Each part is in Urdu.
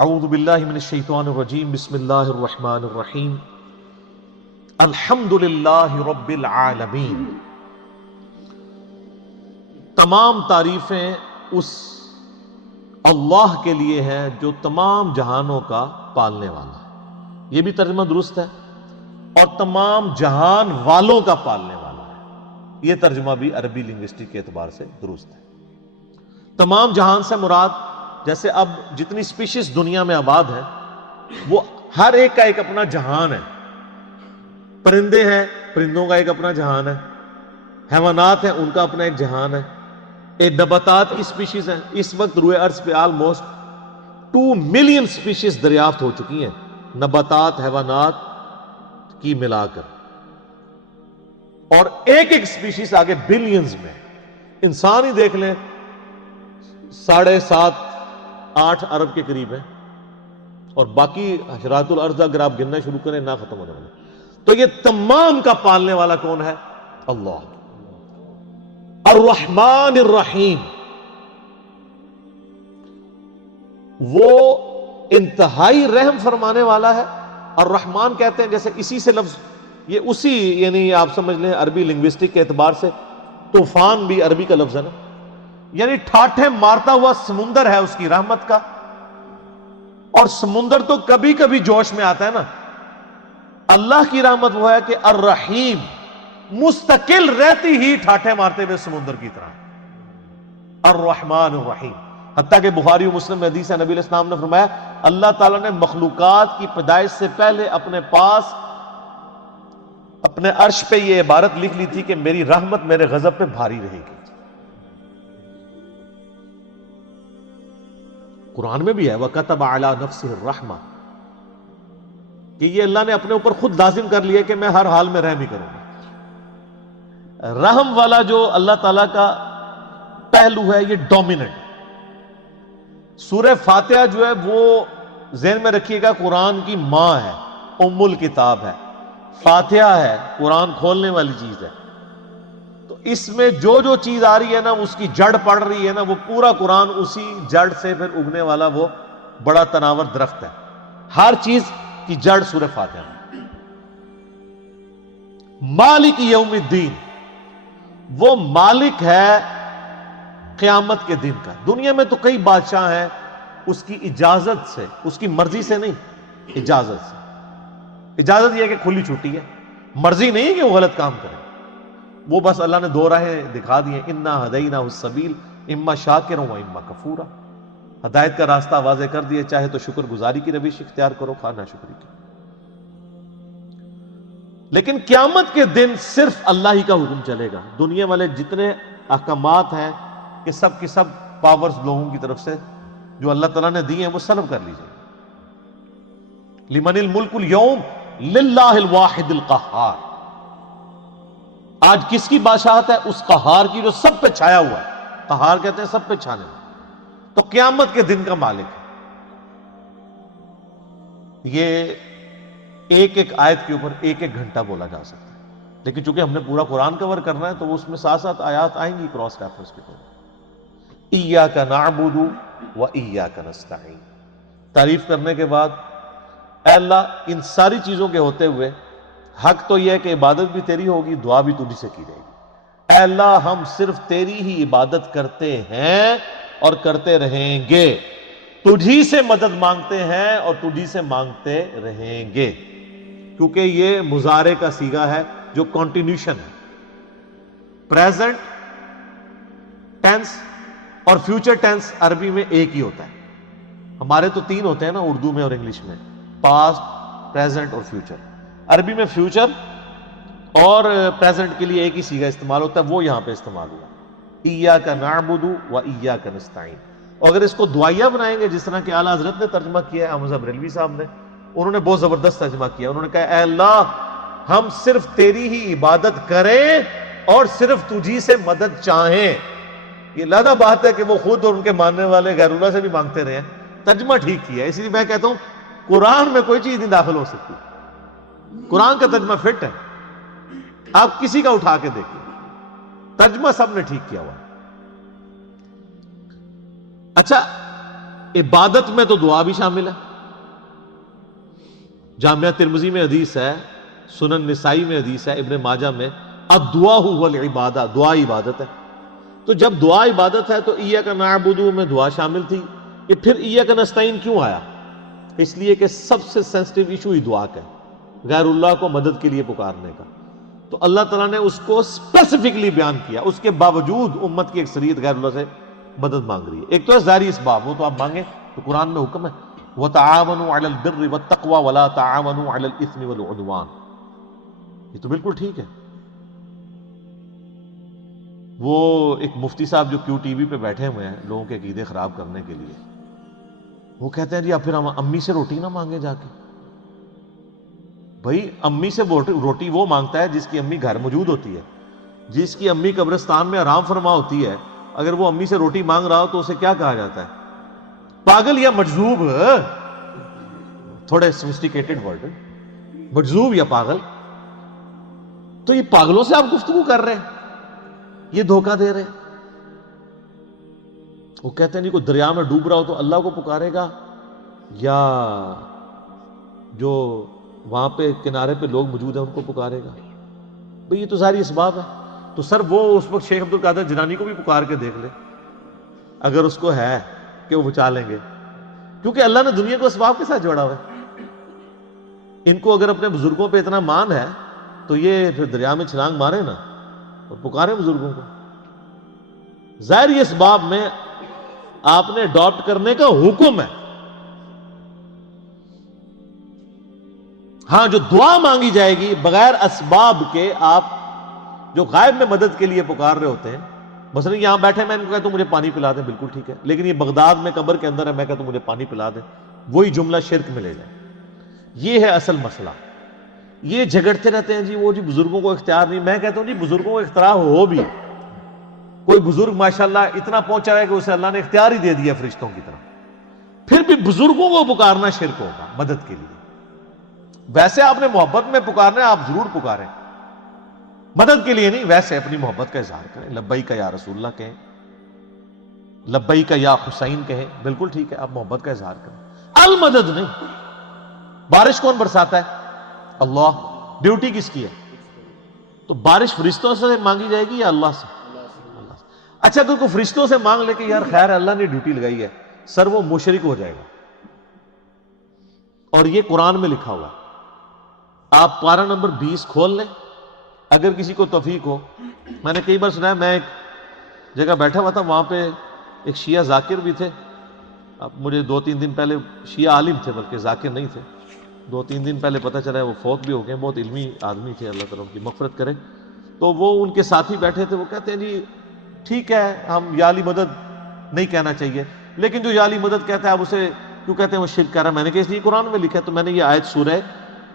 اعوذ باللہ من الشیطان الرجیم بسم اللہ الرحمن الرحیم الحمد للہ رب العالمین۔ تمام تعریفیں اس اللہ کے لیے ہیں جو تمام جہانوں کا پالنے والا ہے، یہ بھی ترجمہ درست ہے، اور تمام جہان والوں کا پالنے والا ہے، یہ ترجمہ بھی عربی لنگوسٹک کے اعتبار سے درست ہے۔ تمام جہان سے مراد جیسے اب جتنی سپیشیز دنیا میں آباد ہیں وہ ہر ایک کا ایک اپنا جہان ہے۔ پرندے ہیں، پرندوں کا ایک اپنا جہان ہے، حیوانات ہیں، ان کا اپنا ایک جہان ہے، ایک نباتات کی سپیشیز ہیں۔ اس وقت روئے ارض پہ آلموسٹ 2 ملین سپیشیز دریافت ہو چکی ہیں، نباتات حیوانات کی ملا کر، اور ایک ایک سپیشیز آگے بلینز میں۔ انسان ہی دیکھ لیں 7.5-8 ارب کے قریب ہے، اور باقی حشرات الارض اگر آپ گننا شروع کریں نہ ختم ہونے والا۔ تو یہ تمام کا پالنے والا کون ہے؟ اللہ، الرحمن الرحیم۔ وہ انتہائی رحم فرمانے والا ہے۔ الرحمن کہتے ہیں جیسے اسی سے لفظ یہ اسی یعنی آپ سمجھ لیں عربی لنگوسٹک کے اعتبار سے طوفان بھی عربی کا لفظ ہے نا، یعنی ٹھاٹھے مارتا ہوا سمندر ہے اس کی رحمت کا۔ اور سمندر تو کبھی کبھی جوش میں آتا ہے نا، اللہ کی رحمت وہ ہے کہ الرحیم مستقل رہتی ہی ٹھاٹھے مارتے ہوئے سمندر کی طرح، الرحمن الرحیم۔ حتیٰ کہ بخاری و مسلم میں حدیث ہے، نبی علیہ السلام نے فرمایا اللہ تعالیٰ نے مخلوقات کی پیدائش سے پہلے اپنے پاس اپنے عرش پہ یہ عبارت لکھ لی تھی کہ میری رحمت میرے غضب پہ بھاری رہے گی۔ قرآن میں بھی ہے وَكَتَبَ عَلَى نَفْسِهِ الرَّحْمَةِ، کہ یہ اللہ نے اپنے اوپر خود لازم کر لیا کہ میں ہر حال میں رحم ہی کروں گا۔ رحم والا جو اللہ تعالیٰ کا پہلو ہے یہ ڈومیننٹ۔ سورہ فاتحہ جو ہے وہ ذہن میں رکھیے گا قرآن کی ماں ہے، ام الکتاب ہے، فاتحہ ہے، قرآن کھولنے والی چیز ہے۔ تو اس میں جو جو چیز آ رہی ہے نا اس کی جڑ پڑ رہی ہے نا، وہ پورا قرآن اسی جڑ سے پھر اگنے والا وہ بڑا تناور درخت ہے۔ ہر چیز کی جڑ سورہ فاتحہ میں۔ مالک یوم الدین، وہ مالک ہے قیامت کے دن کا۔ دنیا میں تو کئی بادشاہ ہیں، اس کی اجازت سے، اس کی مرضی سے نہیں، اجازت سے۔ اجازت یہ ہے کہ کھلی چھٹی ہے، مرضی نہیں ہے کہ وہ غلط کام کرے۔ وہ بس اللہ نے 2 راہیں دکھا دی ہیں، انا ہدیناہ السبیل اما شاکرا و اما کفورا۔ ہدایت کا راستہ واضح کر دیا، چاہے تو شکر گزاری کی روش اختیار کرو، خواہ ناشکری کی۔ لیکن قیامت کے دن صرف اللہ ہی کا حکم چلے گا۔ دنیا والے جتنے احکامات ہیں کہ سب کی سب پاورز لوگوں کی طرف سے جو اللہ تعالیٰ نے دی ہیں وہ سلب کر لی جائے۔ لمن الملک اليوم للہ الواحد القہار۔ آج کس کی بادشاہت ہے؟ اس قہار کی جو سب پہ چھایا ہوا ہے۔ قہار کہتے ہیں سب پہ چھانے والا۔ تو قیامت کے دن کا مالک ہے۔ یہ ایک ایک آیت کے اوپر ایک ایک گھنٹہ بولا جا سکتا ہے، لیکن چونکہ ہم نے پورا قرآن کور کرنا ہے تو اس میں 7 آیات آئیں گی کراس ریفرنس کے طور پر۔ ایاک نعبد و ایاک نستعین۔ تعریف کرنے کے بعد اے اللہ ان ساری چیزوں کے ہوتے ہوئے حق تو یہ ہے کہ عبادت بھی تیری ہوگی، دعا بھی تجھی سے کی جائے گی۔ اے اللہ ہم صرف تیری ہی عبادت کرتے ہیں اور کرتے رہیں گے، تجھی سے مدد مانگتے ہیں اور تجھی سے مانگتے رہیں گے، کیونکہ یہ مضارع کا صیغہ ہے جو کنٹینیوشن ہے۔ پریزنٹ ٹینس اور فیوچر ٹینس عربی میں ایک ہی ہوتا ہے۔ ہمارے تو 3 ہوتے ہیں نا اردو میں اور انگلش میں، پاسٹ، پریزنٹ اور فیوچر۔ عربی میں فیوچر اور پریزنٹ کے لیے ایک ہی صیغہ استعمال ہوتا ہے، وہ یہاں پہ استعمال ہوا، ایاک نعبد و ایاک نستعین۔ اور اگر اس کو دعائیہ بنائیں گے جس طرح کہ اعلیٰ حضرت نے ترجمہ کیا ہے، احمد بریلوی صاحب نے، انہوں نے بہت زبردست ترجمہ کیا۔ انہوں نے کہا اے اللہ ہم صرف تیری ہی عبادت کریں اور صرف تجھی سے مدد چاہیں۔ یہ علیحدہ بات ہے کہ وہ خود اور ان کے ماننے والے غیر اللہ سے بھی مانگتے رہے ہیں۔ ترجمہ ٹھیک کیا ہے، اس لیے میں کہتا ہوں قرآن میں کوئی چیز نہیں داخل ہو سکتی، قرآن کا ترجمہ فٹ ہے، آپ کسی کا اٹھا کے دیکھیں، ترجمہ سب نے ٹھیک کیا ہوا ہے۔ اچھا عبادت میں تو دعا بھی شامل ہے. جامعہ ترمذی میں حدیث ہے، سنن نسائی میں حدیث ہے، ابن ماجہ میں، الدعاء هو العبادہ، دعا عبادت ہے. تو جب دعا عبادت ہے تو ایاک نعبد میں دعا شامل تھی. کہ پھر ایاک نستعین کیوں آیا؟ اس لیے کہ سب سے سینسٹیو ایشو ہی دعا کا ہے، غیر اللہ کو مدد کے لیے پکارنے کا. تو اللہ تعالیٰ نے اس کو اسپیسیفکلی بیان کیا. اس کے باوجود امت کی اکثریت غیر اللہ سے مدد مانگ رہی ہے. ایک تو ہے ظاہری اسباب، وہ تو آپ مانگیں، تو قرآن میں حکم ہے وَتَعَاوَنُوا عَلَى الْبِرِّ وَالتَّقْوَى وَلَا تَعَاوَنُوا عَلَى الْإِثْمِ وَالْعُدْوَانِ. یہ تو بالکل ٹھیک ہے. وہ ایک مفتی صاحب جو کیو ٹی وی پہ بیٹھے ہوئے ہیں لوگوں کے عقیدے خراب کرنے کے لیے، وہ کہتے ہیں جی اب پھر ہم امی سے روٹی نہ مانگے جا کے. بھائی امی سے روٹی وہ مانگتا ہے جس کی امی گھر موجود ہوتی ہے، جس کی امی قبرستان میں آرام فرما ہوتی ہے. اگر وہ امی سے روٹی مانگ رہا ہو تو اسے کیا کہا جاتا ہے؟ پاگل یا مجذوب. تھوڑے سوفسٹیکیٹڈ ورڈ، مجذوب یا پاگل. تو یہ پاگلوں سے آپ گفتگو کر رہے ہیں، یہ دھوکہ دے رہے ہیں. وہ کہتے ہیں نہیں کوئی دریا میں ڈوب رہا ہو تو اللہ کو پکارے گا، یا جو وہاں پہ کنارے پہ لوگ موجود ہیں ان کو پکارے گا. بھئی یہ تو ظاہری اسباب ہے. تو سر وہ اس وقت شیخ عبد القادر جیلانی کو بھی پکار کے دیکھ لے اگر اس کو ہے کہ وہ بچا لیں گے، کیونکہ اللہ نے دنیا کو اسباب کے ساتھ جوڑا ہوا ہے. ان کو اگر اپنے بزرگوں پہ اتنا مان ہے تو یہ پھر دریا میں چھلانگ مارے نا اور پکارے بزرگوں کو. ظاہری اسباب میں آپ نے اڈاپٹ کرنے کا حکم ہے. ہاں جو دعا مانگی جائے گی بغیر اسباب کے، آپ جو غائب میں مدد کے لیے پکار رہے ہوتے ہیں، مثلا یہاں بیٹھے میں ان کو کہتا ہوں مجھے پانی پلا دیں، بالکل ٹھیک ہے. لیکن یہ بغداد میں قبر کے اندر ہے، میں کہتا ہوں مجھے پانی پلا دیں، وہی جملہ شرک میں لے جائے. یہ ہے اصل مسئلہ. یہ جھگڑتے رہتے ہیں جی وہ جی بزرگوں کو اختیار نہیں. میں کہتا ہوں جی بزرگوں کو اختیار ہو بھی، کوئی بزرگ ماشاءاللہ اتنا پہنچا ہے کہ اسے اللہ نے اختیار ہی دے دیا فرشتوں کی طرح، پھر بھی بزرگوں کو پکارنا شرک ہوگا مدد کے لیے. ویسے آپ نے محبت میں پکارنا ہے، آپ ضرور پکاریں، مدد کے لیے نہیں، ویسے اپنی محبت کا اظہار کریں. لبیک یا رسول اللہ کہیں، لبیک یا حسین کہیں، بالکل ٹھیک ہے، آپ محبت کا اظہار کریں. المدد نہیں. بارش کون برساتا ہے؟ اللہ. ڈیوٹی کس کی ہے؟ تو بارش فرشتوں سے مانگی جائے گی یا اللہ سے؟ اللہ سے. اچھا اگر کوئی فرشتوں سے مانگ لے کہ یار خیر اللہ نے ڈیوٹی لگائی ہے، سر وہ مشرک ہو جائے گا. اور یہ قرآن میں لکھا ہوا. آپ پارہ نمبر 20 کھول لیں اگر کسی کو توفیق ہو. میں نے کئی بار سنا ہے، میں ایک جگہ بیٹھا ہوا تھا، وہاں پہ ایک شیعہ ذاکر بھی تھے. اب مجھے 2-3 دن پہلے، شیعہ عالم تھے بلکہ ذاکر نہیں تھے، 2-3 دن پہلے پتہ چلا ہے وہ فوت بھی ہو گئے. بہت علمی آدمی تھے، اللہ تعالیٰ ان کی مغفرت کرے. تو وہ ان کے ساتھی بیٹھے تھے، وہ کہتے ہیں جی ٹھیک ہے ہم یا علی مدد نہیں کہنا چاہیے، لیکن جو یا علی مدد کہتا ہے آپ اسے کیوں کہتے ہیں وہ شرک کر رہا ہے. میں نے کہا اس لیے قرآن میں لکھا ہے. تو میں نے یہ آیت سورہ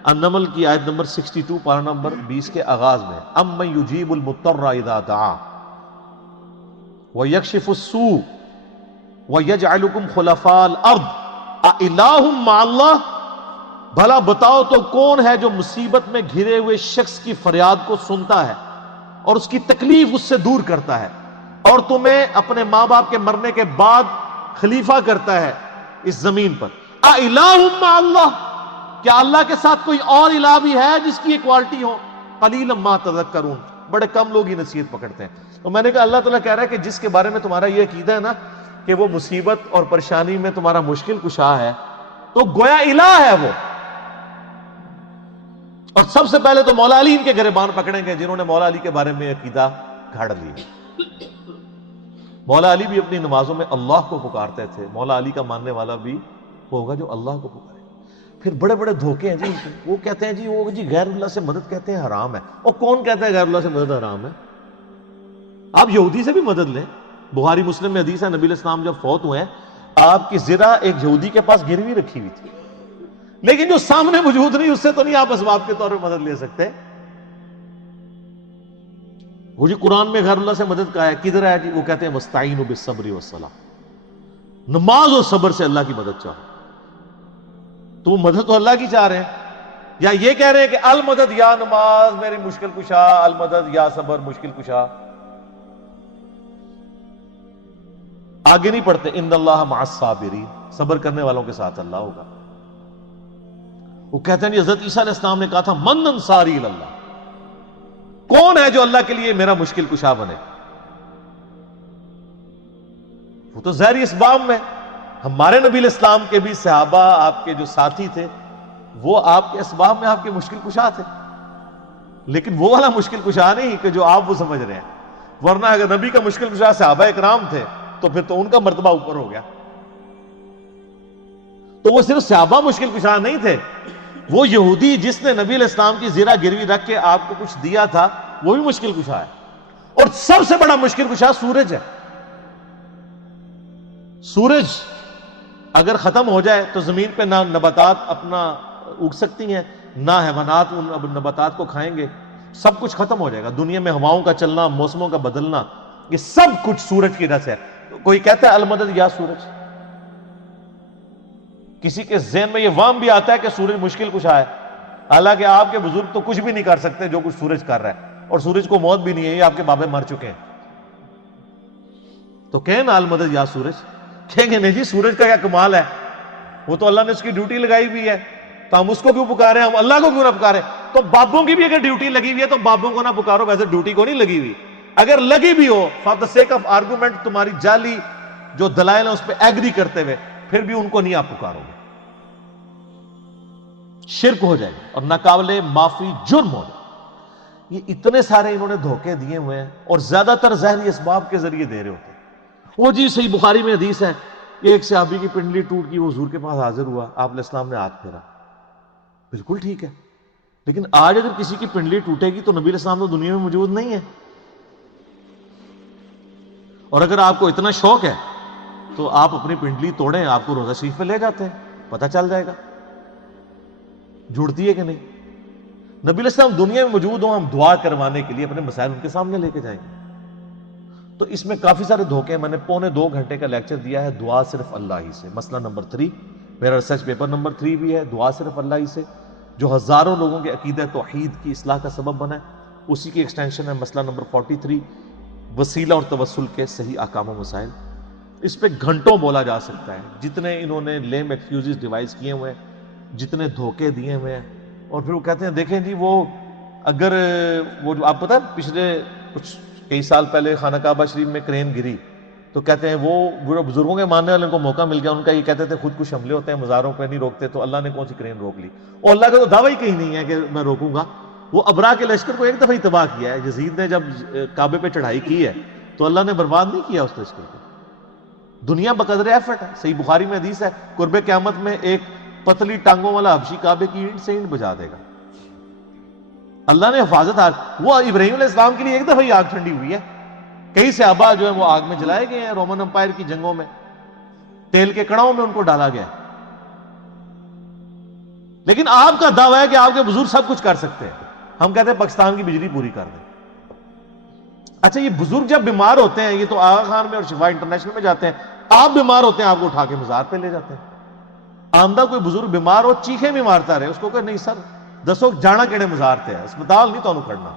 النمل کی آیت نمبر 62 پارہ نمبر 20 کے آغاز میں، امن یجیب المضطر اذا دعا ویکشف السوء ویجعلکم خلفاء الارض االہ مع اللہ. بھلا بتاؤ تو کون ہے جو مصیبت میں گھرے ہوئے شخص کی فریاد کو سنتا ہے اور اس کی تکلیف اس سے دور کرتا ہے، اور تمہیں اپنے ماں باپ کے مرنے کے بعد خلیفہ کرتا ہے اس زمین پر. االہ مع اللہ، کیا اللہ کے ساتھ کوئی اور الہ بھی ہے جس کی ایکوالٹی ہو؟ قلیلا ما تذکرون، بڑے کم لوگ ہی نصیحت پکڑتے ہیں. تو میں نے کہا اللہ تعالیٰ کہہ رہا ہے کہ جس کے بارے میں تمہارا یہ عقیدہ ہے نا کہ وہ مصیبت اور پریشانی میں تمہارا مشکل کشا ہے، تو گویا الہ ہے وہ. اور سب سے پہلے تو مولا علی ان کے گریبان پکڑیں گے جنہوں نے مولا علی کے بارے میں عقیدہ گھڑ لی. مولا علی بھی اپنی نمازوں میں اللہ کو پکارتے تھے. مولا علی کا ماننے والا بھی ہوگا جو اللہ کو پکارے. پھر بڑے بڑے دھوکے ہیں جی. وہ کہتے ہیں جی وہ جی غیر اللہ سے مدد کہتے ہیں حرام ہے. اور کون کہتا ہے غیر اللہ سے مدد حرام ہے؟ آپ یہودی سے بھی مدد لیں. بخاری مسلم میں حدیث ہے، نبی علیہ السلام جب فوت ہوئے ہیں آپ کی زرہ ایک یہودی کے پاس گروی رکھی ہوئی تھی، لیکن جو سامنے موجود نہیں اس سے تو نہیں آپ اسباب کے طور پہ مدد لے سکتے. وہ جی قرآن میں غیر اللہ سے مدد کا ہے، کدھر ہے جی؟ وہ کہتے ہیں وَاسْتَعِينُوا بِالصَّبْرِ وَالصَّلَاةِ، نماز اور صبر سے اللہ کی مدد چاہو. تو وہ مدد تو اللہ کی چاہ رہے ہیں، یا یہ کہہ رہے ہیں کہ المدد یا نماز میری مشکل کشا، المدد یا صبر مشکل کشا. آگے نہیں پڑھتے ان اللہ مع الصابرین، صبر کرنے والوں کے ساتھ اللہ ہوگا۔ وہ کہتے ہیں جی حضرت عیسیٰ علیہ السلام نے کہا تھا من انصاری اللہ، کون ہے جو اللہ کے لیے میرا مشکل کشا بنے؟ وہ تو ظاہری اسباب میں، ہمارے نبی علیہ السلام کے بھی صحابہ آپ کے جو ساتھی تھے وہ آپ کے اسباب میں آپ کے مشکل کشا تھے، لیکن وہ والا مشکل کشا نہیں کہ جو آپ وہ سمجھ رہے ہیں۔ ورنہ اگر نبی کا مشکل کشا صحابہ اکرام تھے تو پھر تو ان کا مرتبہ اوپر ہو گیا۔ تو وہ صرف صحابہ مشکل کشا نہیں تھے، وہ یہودی جس نے نبی علیہ السلام کی زیرہ گروی رکھ کے آپ کو کچھ دیا تھا وہ بھی مشکل کشا ہے۔ اور سب سے بڑا مشکل کشا سورج ہے۔ سورج اگر ختم ہو جائے تو زمین پہ نہ نباتات اپنا اگ سکتی ہیں، نہ حیوانات ان نباتات کو کھائیں گے، سب کچھ ختم ہو جائے گا۔ دنیا میں ہواؤں کا چلنا، موسموں کا بدلنا، یہ سب کچھ سورج کی وجہ سے ہے۔ کوئی کہتا ہے المدد یا سورج، کسی کے ذہن میں یہ وہم بھی آتا ہے کہ سورج مشکل کشا ہے، حالانکہ آپ کے بزرگ تو کچھ بھی نہیں کر سکتے جو کچھ سورج کر رہا ہے، اور سورج کو موت بھی نہیں ہے، یہ آپ کے بابے مر چکے ہیں۔ تو کہیں نا المدد یا سورج، کہیں گے نہیں جی سورج کا کیا کمال ہے، وہ تو اللہ نے اس کی ڈیوٹی لگائی ہوئی ہے، تو ہم اس کو کیوں پکارے، ہم اللہ کو کیوں نہ پکارے؟ تو بابوں کی بھی اگر ڈیوٹی لگی ہوئی ہے تو بابوں کو نہ پکارو، ویسے ڈیوٹی کو نہیں لگی ہوئی، اگر لگی بھی ہو for the sake of argument, تمہاری جعلی جو دلائل ہیں اس پہ ایگری کرتے ہوئے، پھر بھی ان کو نہیں آپ پکارو گے، شرک ہو جائے گا اور ناقابل معافی جرم ہو جائے۔ یہ اتنے سارے انہوں نے دھوکے دیے ہوئے ہیں، اور زیادہ تر ظاہری اسباب کے ذریعے دے رہے ہوتے ہیں۔ وہ جی صحیح بخاری میں حدیث ہے، ایک صحابی کی پنڈلی ٹوٹ گئی، وہ حضور کے پاس حاضر ہوا، آپ علیہ السلام نے ہاتھ پھیرا، بالکل ٹھیک ہے، لیکن آج اگر کسی کی پنڈلی ٹوٹے گی تو نبی علیہ السلام تو دنیا میں موجود نہیں ہے، اور اگر آپ کو اتنا شوق ہے تو آپ اپنی پنڈلی توڑیں، آپ کو روزہ شریف پہ لے جاتے ہیں، پتہ چل جائے گا جڑتی ہے کہ نہیں۔ نبی علیہ السلام دنیا میں موجود ہوں، ہم دعا کروانے کے لیے اپنے مسائل ان کے سامنے لے کے جائیں گے۔ تو اس میں کافی سارے دھوکے، میں نے 2.25 گھنٹے کا لیکچر دیا ہے دعا صرف اللہ ہی سے، مسئلہ نمبر 3، میرا ریسرچ پیپر نمبر 3 بھی ہے، دعا صرف اللہ ہی سے، جو ہزاروں لوگوں کے عقیدہ توحید کی اصلاح کا سبب بنا ہے، اسی کی ایکسٹینشن ہے مسئلہ نمبر 43، وسیلہ اور توسل کے صحیح احکام و مسائل۔ اس پہ گھنٹوں بولا جا سکتا ہے، جتنے انہوں نے لیم ایکسکیوزز ڈیوائز کیے ہوئے ہیں، جتنے دھوکے دیے ہوئے ہیں، اور پھر وہ کہتے ہیں دیکھیں جی وہ اگر وہ آپ پتہ پچھلے کچھ کئی سال پہلے خانہ کعبہ شریف میں کرین گری، تو کہتے ہیں وہ بزرگوں کے ماننے والوں کو موقع مل گیا، ان کا یہ کہتے تھے خود کچھ حملے ہوتے ہیں مزاروں پہ نہیں روکتے، تو اللہ نے کون سی کرین روک لی؟ اور اللہ کا تو دعویٰ ہی کہیں نہیں ہے کہ میں روکوں گا۔ وہ ابرا کے لشکر کو ایک دفعہ ہی تباہ کیا ہے، یزید نے جب کعبے پہ چڑھائی کی ہے تو اللہ نے برباد نہیں کیا اس لشکر کو، دنیا بقدر ایفرٹ ہے۔ صحیح بخاری میں حدیث ہے، قرب قیامت میں ایک پتلی ٹانگوں والا حبشی کعبے کی اینٹ سے اینٹ بجا دے گا، اللہ نے حفاظت وہ ابراہیم علیہ السلام کے لیے ایک دفعہ ہی آگ ٹھنڈی ہوئی ہے، کئی صحابہ جو ہیں وہ آگ میں جلائے گئے ہیں، رومن امپائر کی جنگوں میں تیل کے کڑاؤں میں ان کو ڈالا گیا، لیکن آپ کا دعویٰ ہے کہ آپ کے بزرگ سب کچھ کر سکتے ہیں، ہم کہتے ہیں پاکستان کی بجلی پوری کر دیں۔ اچھا یہ بزرگ جب بیمار ہوتے ہیں، یہ تو آغا خان میں اور شفا انٹرنیشنل میں جاتے ہیں، آپ بیمار ہوتے ہیں آپ کو اٹھا کے مزار پہ لے جاتے ہیں۔ آمدہ کوئی بزرگ بیمار ہو چیخیں بھی مارتا رہے، اس کو کہ نہیں سر دسو جانا کیڑے مزار تے ہے، اسپتال نہیں تو کھڑنا۔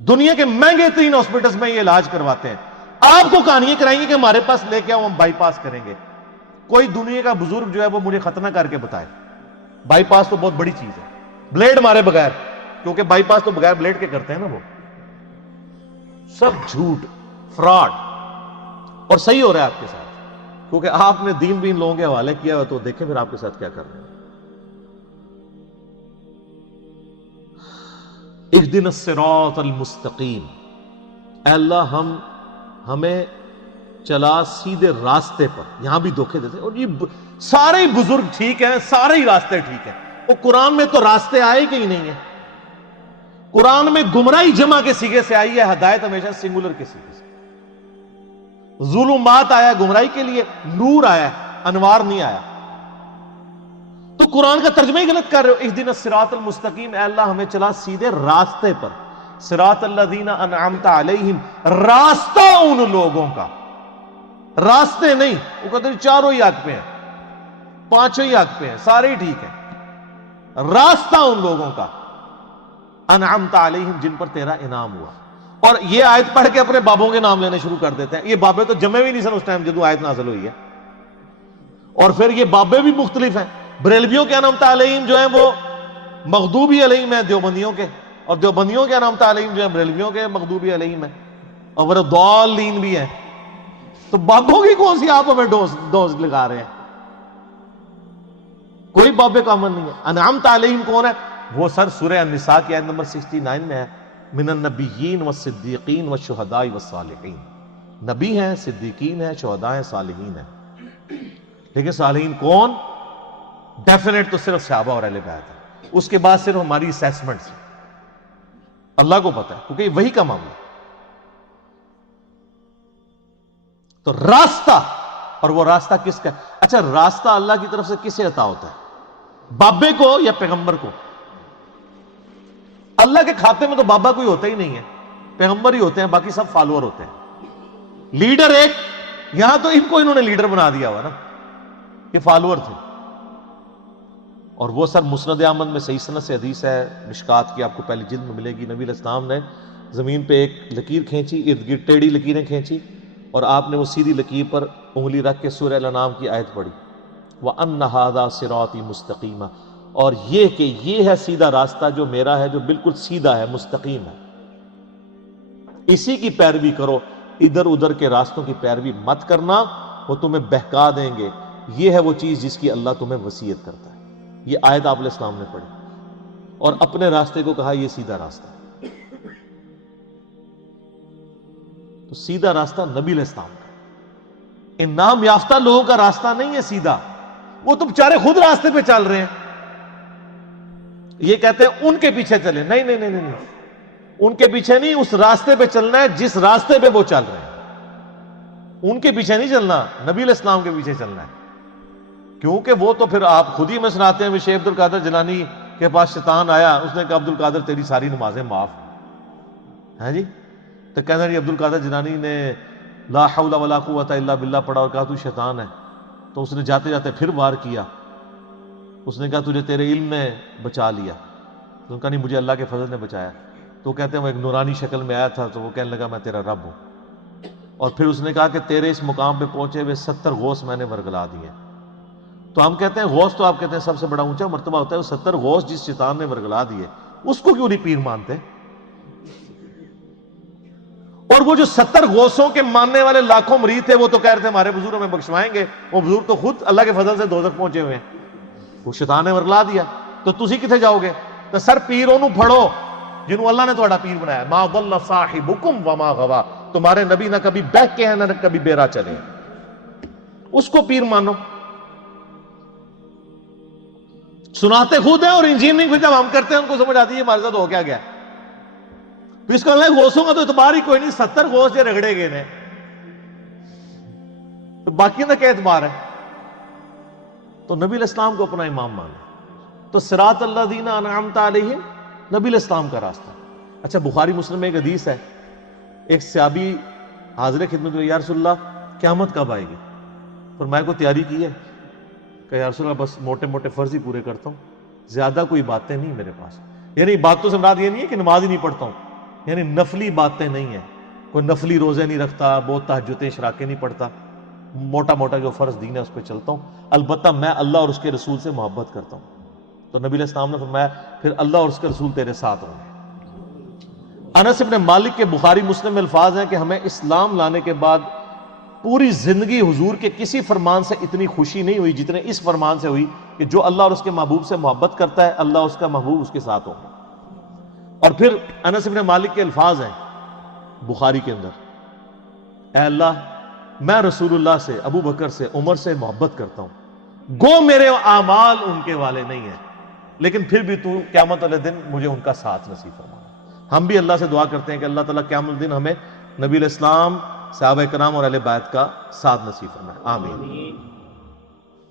دنیا کے مہنگے ترین ہاسپٹلز میں یہ علاج کرواتے ہیں، آپ کو کہانیاں کرائیں گے کہ ہمارے پاس لے کے آؤ ہم بائی پاس کریں گے۔ کوئی دنیا کا بزرگ جو ہے وہ مجھے ختنہ کر کے بتائے، بائی پاس تو بہت بڑی چیز ہے، بلیڈ مارے بغیر، کیونکہ بائی پاس تو بغیر بلیڈ کے کرتے ہیں نا، وہ سب جھوٹ فراڈ، اور صحیح ہو رہا ہے آپ کے ساتھ، کیونکہ آپ نے دین بھی ان لوگوں کے حوالے کیا ہوا، تو دیکھیں پھر آپ کے ساتھ کیا کر رہے ہیں۔ اہدنا الصراط المستقیم، اے اللہ ہمیں چلا سیدھے راستے پر، یہاں بھی دھوکے دیتے ہیں، اور یہ سارے ہی بزرگ ٹھیک ہیں، سارے ہی راستے ٹھیک ہیں، وہ قرآن میں تو راستے آئے کہ ہی نہیں ہیں، قرآن میں گمراہی جمع کے سیغے سے آئی ہے، ہدایت ہمیشہ سنگولر کے سیغے سے، ظلمات آیا گمراہی کے لیے، نور آیا انوار نہیں آیا، تو قرآن کا ترجمہ ہی غلط کر رہے ہو۔ اہدنا الصراط المستقیم، اے اللہ ہمیں چلا سیدھے راستے پر، صراط الذین انعمت علیہم، راستہ ان لوگوں کا، راستے نہیں، وہ کہتے ہیں چاروں ہی حق پہ ہیں، پانچوں ہی حق پہ ہیں، سارے ہی ٹھیک ہیں، راستہ ان لوگوں کا انعمت علیہم جن پر تیرا انعام ہوا۔ اور یہ آیت پڑھ کے اپنے بابوں کے نام لینے شروع کر دیتے ہیں. یہ بابے تو جمے بھی نہیں سن اس ٹائم جدو آیت نازل ہوئی ہے. اور پھر یہ بابے بھی مختلف ہیں. بریلویوں کے انعمت علیہم جو ہیں وہ مغضوبی علیہم ہیں دیوبندیوں کے, اور دیوبندیوں کے انعمت علیہم جو ہیں بریلویوں کے مغضوبی علیہم ہیں, اور وہ ضالین بھی ہیں. تو بابوں کی کون سی آپ ہمیں ڈوز لگا رہے ہیں؟ کوئی بابے کا عمل نہیں ہے. انعمت علیہم کون ہے؟ وہ سر سورہ النساء کی آیت نمبر 69 میں ہے, من النبیین والصدیقین والشہداء والصالحین. نبی ہیں, صدیقین ہیں, شہداء ہیں, صالحین ہیں. لیکن صالحین کون؟ ڈیفینیٹ تو صرف صحابہ اور اہل بیت ہے. اس کے بعد صرف ہماری اسیسمنٹس ہیں. اللہ کو پتہ ہے, کیونکہ یہ وہی کا معاملہ ہے. تو راستہ, اور وہ راستہ کس کا ہے؟ اچھا, راستہ اللہ کی طرف سے کسے عطا ہوتا ہے؟ بابے کو یا پیغمبر کو؟ اللہ کے کھاتے میں تو بابا کوئی ہوتا ہی نہیں ہے, پیغمبر ہی ہوتے ہیں, باقی سب فالوور ہوتے ہیں. لیڈر ایک, یہاں تو ان کو انہوں نے لیڈر بنا دیا ہوا نا, یہ فالوور تھے. اور وہ سر مسند احمد میں صحیح سند سے حدیث ہے, مشکات کی آپ کو پہلی جلد میں ملے گی. نبی علیہ السلام نے زمین پہ ایک لکیر کھینچی, ارد گرد ٹیڑھی لکیریں کھینچی, اور آپ نے وہ سیدھی لکیر پر انگلی رکھ کے سورہ الانعام کی آیت پڑھی, وَأَنَّ هَذَا صِرَاطِي مُسْتَقِيمًا, اور یہ کہ یہ ہے سیدھا راستہ جو میرا ہے, جو بالکل سیدھا ہے, مستقیم ہے, اسی کی پیروی کرو, ادھر ادھر کے راستوں کی پیروی مت کرنا, وہ تمہیں بہکا دیں گے. یہ ہے وہ چیز جس کی اللہ تمہیں وصیت کرتا ہے. یہ آیت آپ علیہ السلام نے پڑھی, اور اپنے راستے کو کہا یہ سیدھا راستہ ہے. تو سیدھا راستہ نبی علیہ السلام کا. ان نام یافتہ لوگوں کا راستہ نہیں ہے سیدھا, وہ تو بیچارے خود راستے پہ چل رہے ہیں. یہ کہتے ہیں ان کے پیچھے چلے, نہیں نہیں نہیں نہیں, ان کے پیچھے نہیں, اس راستے پہ چلنا ہے جس راستے پہ وہ چل رہے ہیں. ان کے پیچھے نہیں چلنا, نبی علیہ السلام کے پیچھے چلنا ہے. کیونکہ وہ تو پھر آپ خود ہی میں سناتے ہیں, شیخ عبد القادر جیلانی کے پاس شیطان آیا, اس نے کہا عبد القادر تیری ساری نمازیں معاف ہیں جی. تو کہنا جی عبد القادر جیلانی نے لا حول ولا قوت الا باللہ پڑھا اور کہا تو شیطان ہے. تو اس نے جاتے جاتے پھر وار کیا, اس نے کہا تجھے تیرے علم نے بچا لیا. تو نے کہا نہیں, مجھے اللہ کے فضل نے بچایا. تو کہتے ہیں وہ ایک نورانی شکل میں آیا تھا, تو وہ کہنے لگا میں تیرا رب ہوں. اور پھر اس نے کہا کہ تیرے اس مقام پہ پہنچے ہوئے 70 غوث میں نے ورگلا دیے. تو ہم کہتے ہیں غوث تو آپ کہتے ہیں سب سے بڑا اونچا مرتبہ ہوتا ہے, وہ 70 غوث جس شیطان نے ورگلا دیے اس کو کیوں نہیں پیر مانتے؟ اور وہ جو 70 غوثوں کے ماننے والے لاکھوں مرید تھے, وہ تو کہہ رہے تھے ہمارے بزرگ ہمیں بخشوائیں گے. وہ بزرگ تو خود اللہ کے فضل سے دوزخ پہنچے ہوئے ہیں, وہ شیطان نے ورگلا دیا. تو تسی کتنے جاؤ گے؟ تو سر پیروں نو پھڑو جنہوں اللہ نے تھوڑا پیر بنایا. ما ضل صاحبکم وما غوا, تمہارے نبی نہ کبھی بہک کے ہیں نہ کبھی بیرا چلے, اس کو پیر مانو. سناتے خود ہیں, اور انجینئرنگ پھر جب ہم کرتے ہیں ان کو سمجھ آتی ہے ہمارے ساتھ ہو کیا گیا. تو اس کا غوثوں کا تو اعتبار ہی کوئی نہیں, 70 غوث جو رگڑے گئے نے, تو باقی کا کیا اعتبار ہے؟ تو نبی علیہ السلام کو اپنا امام مانا. تو صراط الذین انعمت علیہم نبی علیہ السلام کا راستہ. اچھا, بخاری مسلم میں ایک حدیث ہے, ایک صحابی حاضر خدمت میں, یا رسول اللہ قیامت کب آئے گی؟ فرمایا کو تیاری کی ہے؟ کہ یا رسول اللہ بس موٹے موٹے فرض ہی پورے کرتا ہوں, زیادہ کوئی باتیں نہیں میرے پاس. یعنی باتوں سے مراد یہ نہیں ہے کہ نماز ہی نہیں پڑھتا ہوں, یعنی نفلی باتیں نہیں ہیں, کوئی نفلی روزے نہیں رکھتا, بہت تہجدیں اشراقیں نہیں پڑھتا, موٹا موٹا جو فرض دین ہے اس پہ چلتا ہوں. البتہ میں اللہ اور اس کے رسول سے محبت کرتا ہوں. تو نبی علیہ السلام نے فرمایا پھر اللہ اور اس کے رسول تیرے ساتھ ہوں گے. انس بن مالک کے بخاری مسلم میں الفاظ ہیں کہ ہمیں اسلام لانے کے بعد پوری زندگی حضور کے کسی فرمان سے اتنی خوشی نہیں ہوئی جتنے اس فرمان سے ہوئی کہ جو اللہ اور اس کے محبوب سے محبت کرتا ہے, اللہ اس کا محبوب اس کے ساتھ ہوں. اور پھر انس بن مالک کے الفاظ ہیں بخاری کے اندر, اے اللہ میں رسول اللہ سے, ابو بکر سے, عمر سے محبت کرتا ہوں, گو میرے اعمال ان کے والے نہیں ہیں, لیکن پھر بھی تو قیامت والے دن مجھے ان کا ساتھ نصیب فرما. ہم بھی اللہ سے دعا کرتے ہیں کہ اللہ تعالیٰ قیامت والے دن ہمیں نبی علیہ السلام, صحابہ کرام اور اہل بیت کا ساتھ نصیب فرمائے, آمین.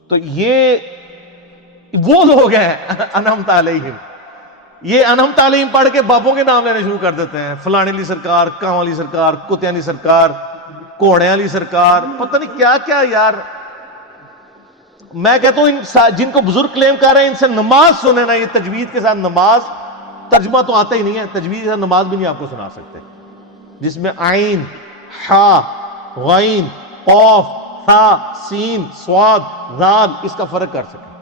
تو یہ وہ لوگ ہیں انعمت علیہم. یہ انعمت علیہم پڑھ کے بابوں کے نام لینے شروع کر دیتے ہیں, فلانے علی سرکار, کاں علی سرکار, کتیاں علی سرکار, کوڑے علی سرکار, پتہ نہیں کیا کیا. یار میں کہتا ہوں جن کو بزرگ کلیم کر رہے ہیں ان سے نماز سنیں نا, یہ تجوید کے ساتھ نماز, ترجمہ تو آتا ہی نہیں ہے, تجوید کے ساتھ نماز بھی نہیں آپ کو سنا سکتے. جس میں عین، حا، غین، قاف، ثا، سین، صاد، ذال اس کا فرق کر سکیں.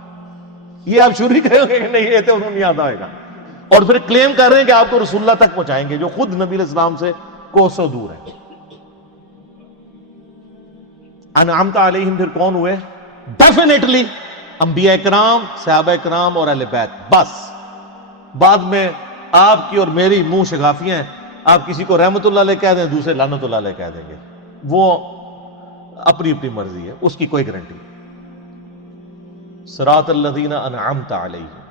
یہ آپ شروع ہی کریں گے کہ نہیں یہ تو انہوں نہیں یاد آئے گا، اور پھر کلیم کر رہے ہیں کہ آپ کو رسول اللہ تک پہنچائیں گے جو خود نبی علیہ السلام سے کوسوں دور ہے. انعمت علیہم پھر کون ہوئے؟ ڈیفینیٹلی انبیاء کرام، صحابہ کرام اور اہل بیت. بس بعد میں آپ کی اور میری منہ شگافیاں ہیں. آپ کسی کو رحمت اللہ علیہ کہہ دیں، دوسرے لعنت اللہ علیہ کہہ دیں گے، وہ اپنی اپنی مرضی ہے، اس کی کوئی گارنٹی نہیں. صراط الذین انعمت علیہم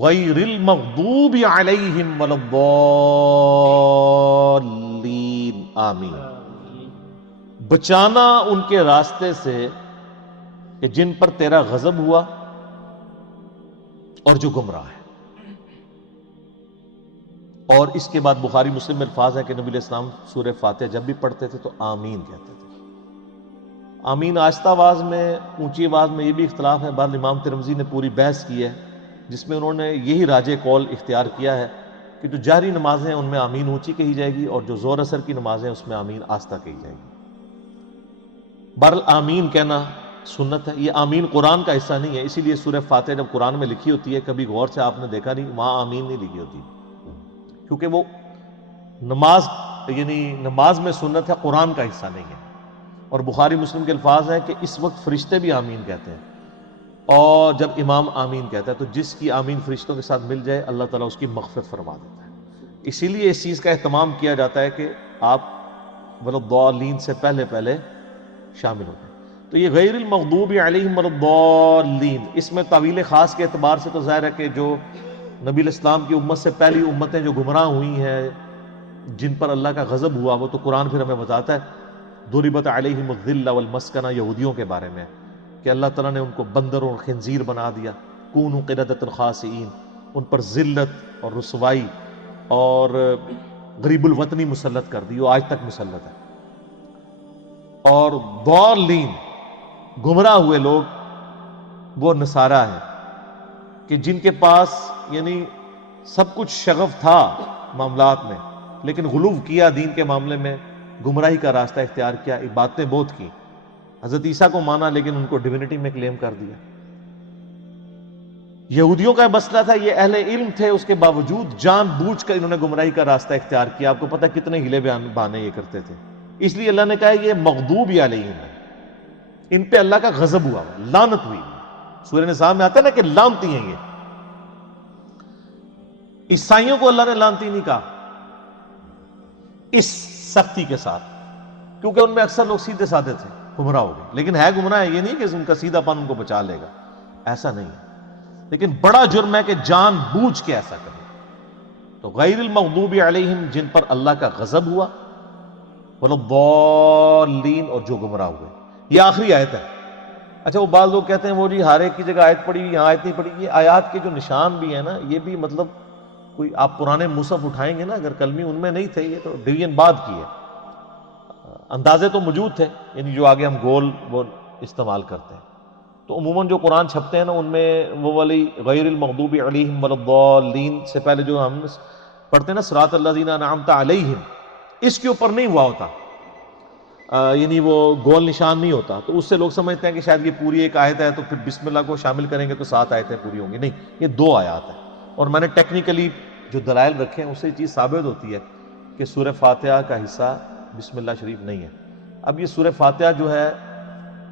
غیر المغضوب علیہم ولا الضالین آمین. بچانا ان کے راستے سے کہ جن پر تیرا غضب ہوا اور جو گمراہ ہے. اور اس کے بعد بخاری مسلم میں الفاظ ہیں کہ نبی علیہ السلام سورہ فاتحہ جب بھی پڑھتے تھے تو آمین کہتے تھے. آمین آہستہ آواز میں، اونچی آواز میں، یہ بھی اختلاف ہے. بعد امام ترمذی نے پوری بحث کی ہے جس میں انہوں نے یہی راجح قول اختیار کیا ہے کہ جو جہری نمازیں ہیں ان میں آمین اونچی کہی جائے گی، اور جو زور اثر کی نمازیں ہیں اس میں آمین آہستہ کہی جائے گی. بہرحال آمین کہنا سنت ہے. یہ آمین قرآن کا حصہ نہیں ہے، اسی لیے سورہ فاتحہ جب قرآن میں لکھی ہوتی ہے کبھی غور سے آپ نے دیکھا نہیں وہاں آمین نہیں لکھی ہوتی، کیونکہ وہ نماز یعنی نماز میں سنت ہے، قرآن کا حصہ نہیں ہے. اور بخاری مسلم کے الفاظ ہیں کہ اس وقت فرشتے بھی آمین کہتے ہیں، اور جب امام آمین کہتا ہے تو جس کی آمین فرشتوں کے ساتھ مل جائے اللہ تعالیٰ اس کی مغفرت فرما دیتا ہے. اسی لیے اس چیز کا اہتمام کیا جاتا ہے کہ آپ وَلَضَّالِّينَ سے پہلے شامل ہو جائیں. تو یہ غیر المغضوب علیہم وَلَضَّالِّينَ اس میں تعویل خاص کے اعتبار سے تو ظاہر ہے کہ جو نبی علیہ السلام کی امت سے پہلی امتیں جو گمراہ ہوئی ہیں جن پر اللہ کا غضب ہوا، وہ تو قرآن پھر ہمیں بتاتا ہے ضربت علیہم الذلہ والمسکنہ یہودیوں کے بارے میں کہ اللہ تعالیٰ نے ان کو بندر اور خنزیر بنا دیا. کونوا قردۃ خاسئین، ان پر ذلت اور رسوائی اور غریب الوطنی مسلط کر دی، وہ آج تک مسلط ہے. اور ضالین گمراہ ہوئے لوگ وہ نصارہ ہیں کہ جن کے پاس یعنی سب کچھ شغف تھا معاملات میں لیکن غلو کیا دین کے معاملے میں، گمراہی کا راستہ اختیار کیا، عبادتیں بہت کی، حضرت عیسیٰ کو مانا لیکن ان کو ڈیوینٹی میں کلیم کر دیا. یہودیوں کا مسئلہ تھا، یہ اہل علم تھے، اس کے باوجود جان بوجھ کر انہوں نے گمراہی کا راستہ اختیار کیا. آپ کو پتہ کتنے ہیلے بہانے یہ کرتے تھے. اس لیے اللہ نے کہا یہ مغضوب علیہم ہے، ان پہ اللہ کا غضب ہوا، لعنت ہوئی. سورہ نساء میں آتا ہے نا کہ لعنتی ہیں یہ. عیسائیوں کو اللہ نے لعنتی نہیں کہا اس سختی کے ساتھ، کیونکہ ان میں اکثر لوگ سیدھے سادے تھے، گمراہ ہو گئے. لیکن ہے گمراہ ہے، یہ نہیں کہ ان کا سیدھا پن ان کو بچا لے گا، ایسا نہیں ہے. لیکن بڑا جرم ہے کہ جان بوجھ کے ایسا کرے. تو غیر المغضوب علیہم جن پر اللہ کا غضب ہوا، وَلَضَّالِّينَ اور جو گمراہ ہوئے. یہ آخری آیت ہے. اچھا وہ بعض لوگ کہتے ہیں وہ جی ہر ایک کی جگہ آیت پڑھی ہوئی، یہاں آیت نہیں پڑھی. یہ آیات کے جو نشان بھی ہیں نا، یہ بھی مطلب کوئی آپ پرانے مصحف اٹھائیں گے نا اگر کلمی ان میں نہیں تھے، یہ تو ڈویژن بعد کی ہے. اندازے تو موجود تھے، یعنی جو آگے ہم گول وہ استعمال کرتے ہیں. تو عموماً جو قرآن چھپتے ہیں نا ان میں وہ والی غیر المغضوب علیہم وَلَضَّالِّينَ سے پہلے جو ہم پڑھتے ہیں نا صراط الذین انعمت علیہم، اس کے اوپر نہیں ہوا ہوتا، یعنی وہ گول نشان نہیں ہوتا. تو اس سے لوگ سمجھتے ہیں کہ شاید یہ پوری ایک آیت ہے تو پھر بسم اللہ کو شامل کریں گے تو 7 آیتیں پوری ہوں گی. نہیں، یہ 2 آیات ہیں. اور میں نے ٹیکنیکلی جو دلائل رکھے ہیں اس سے یہ چیز ثابت ہوتی ہے کہ سورہ فاتحہ کا حصہ بسم اللہ شریف نہیں ہے. اب یہ سورہ فاتحہ جو ہے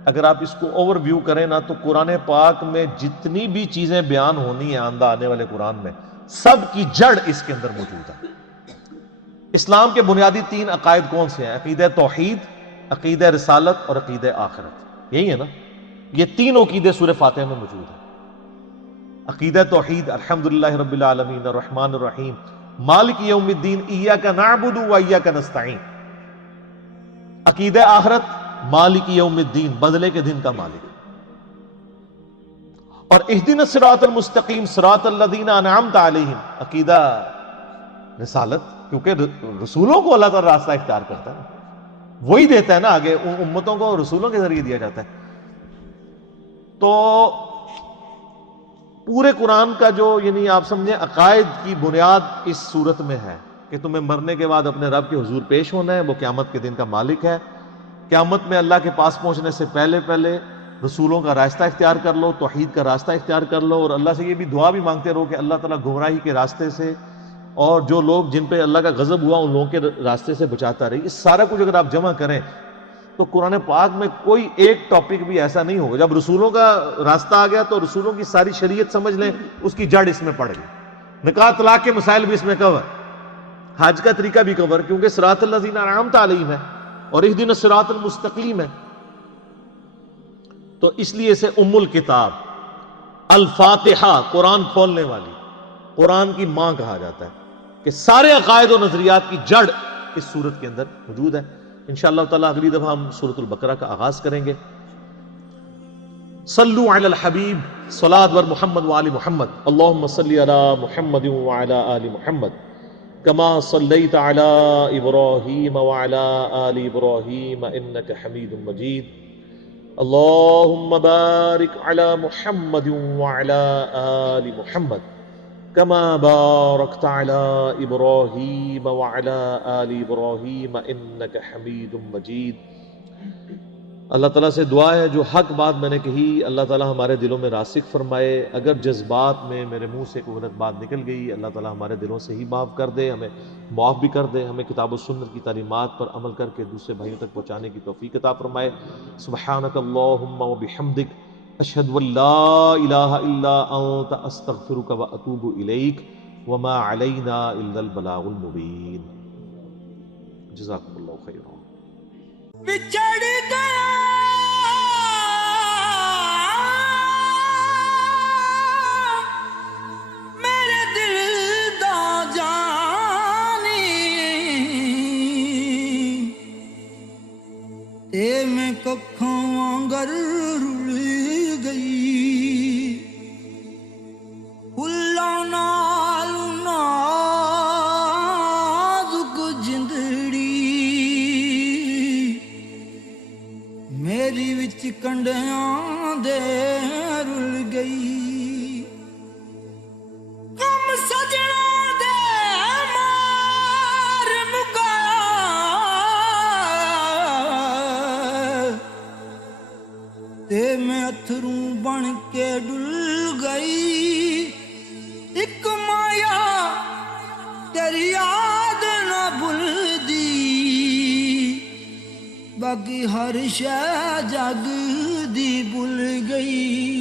اگر آپ اس کو اوور ویو کریں نا تو قرآن پاک میں جتنی بھی چیزیں بیان ہونی ہیں آئندہ آنے والے قرآن میں، سب کی جڑ اس کے اندر موجود ہے. اسلام کے بنیادی 3 عقائد کون سے ہیں؟ عقیدہ توحید، عقیدہ رسالت اور عقیدہ آخرت. یہی ہے نا، یہ تینوں عقیدے سورہ فاتحہ میں موجود ہیں. عقیدہ توحید الحمدللہ رب العالمین الرحمن الرحیم مالک یوم الدین ایاک نعبد و ایاک نستعین. عقیدہ آخرت مالک یوم الدین بدلے کے دن کا مالک. اور اہدنا الصراط المستقیم صراط الذین انعمت علیہم عقیدہ رسالت، کیونکہ رسولوں کو اللہ تعالی راستہ اختیار کرتا ہے، وہی دیتا ہے نا آگے، امتوں کو رسولوں کے ذریعے دیا جاتا ہے. تو پورے قرآن کا جو یعنی آپ سمجھیں عقائد کی بنیاد اس صورت میں ہے. کہ تمہیں مرنے کے بعد اپنے رب کے حضور پیش ہونا ہے، وہ قیامت کے دن کا مالک ہے۔ قیامت میں اللہ کے پاس پہنچنے سے پہلے رسولوں کا راستہ اختیار کر لو، توحید کا راستہ اختیار کر لو، اور اللہ سے یہ بھی دعا بھی مانگتے رہو کہ اللہ تعالیٰ گمراہی کے راستے سے اور جو لوگ جن پہ اللہ کا غضب ہوا ان لوگوں کے راستے سے بچاتا رہے۔ اس سارا کچھ اگر آپ جمع کریں تو قرآن پاک میں کوئی ایک ٹاپک بھی ایسا نہیں ہوگا۔ جب رسولوں کا راستہ آ گیا تو رسولوں کی ساری شریعت سمجھ لیں، اس کی جڑ اس میں پڑ گئی۔ نکاح طلاق کے مسائل بھی اس میں کور، حج کا طریقہ بھی کور، کیونکہ صراط الذین انعمت علیہم ہے اور اہدنا الصراط المستقیم ہے۔ تو اس لیے اسے ام الکتاب، الفاتحہ، قرآن کھولنے والی، قرآن کی ماں کہا جاتا ہے، کہ سارے عقائد و نظریات کی جڑ اس سورت کے اندر موجود ہے۔ انشاءاللہ تعالیٰ اگلی دفعہ ہم سورۃ البقرہ کا آغاز کریں گے۔ صلو علی الحبیب، صلاۃ بر محمد وآل محمد، اللہم صلی علی محمد وعلی آل محمد کما صلیت علی ابراہیم وعلی آل ابراہیم انک حمید مجید، اللہم بارک علی محمد وعلی آل محمد کما بارکت علی ابراہیم وعلی آل ابراہیم انک حمید مجید۔ اللہ تعالیٰ سے دعا ہے جو حق بات میں نے کہی اللہ تعالیٰ ہمارے دلوں میں راسخ فرمائے، اگر جذبات میں میرے منہ سے کوئی غلط بات نکل گئی اللہ تعالیٰ ہمارے دلوں سے ہی معاف کر دے، ہمیں معاف بھی کر دے، ہمیں کتاب و سنت کی تعلیمات پر عمل کر کے دوسرے بھائیوں تک پہنچانے کی توفیق عطا فرمائے۔ سبحانک اللہم و بحمدک، اشہد ان لا الہ الا انت، استغفرک و اتوب الیک، وما علینا الا البلاغ المبین۔ جزاکم اللہ خیرا۔ بچھڑ گیا میرے دل دا جانی، تے میں ککھاں وانگر رل گئی، پھلاں نال نازک جندڑی میری وچ کنڈیاں دے رل گئی، کم سجنا دے مار مکایا تے میں اتھروں بن کے ڈل گئی، ایک مایا تیری یاد نہ بھلدی، باقی ہر شے جگ دی بھول گئی۔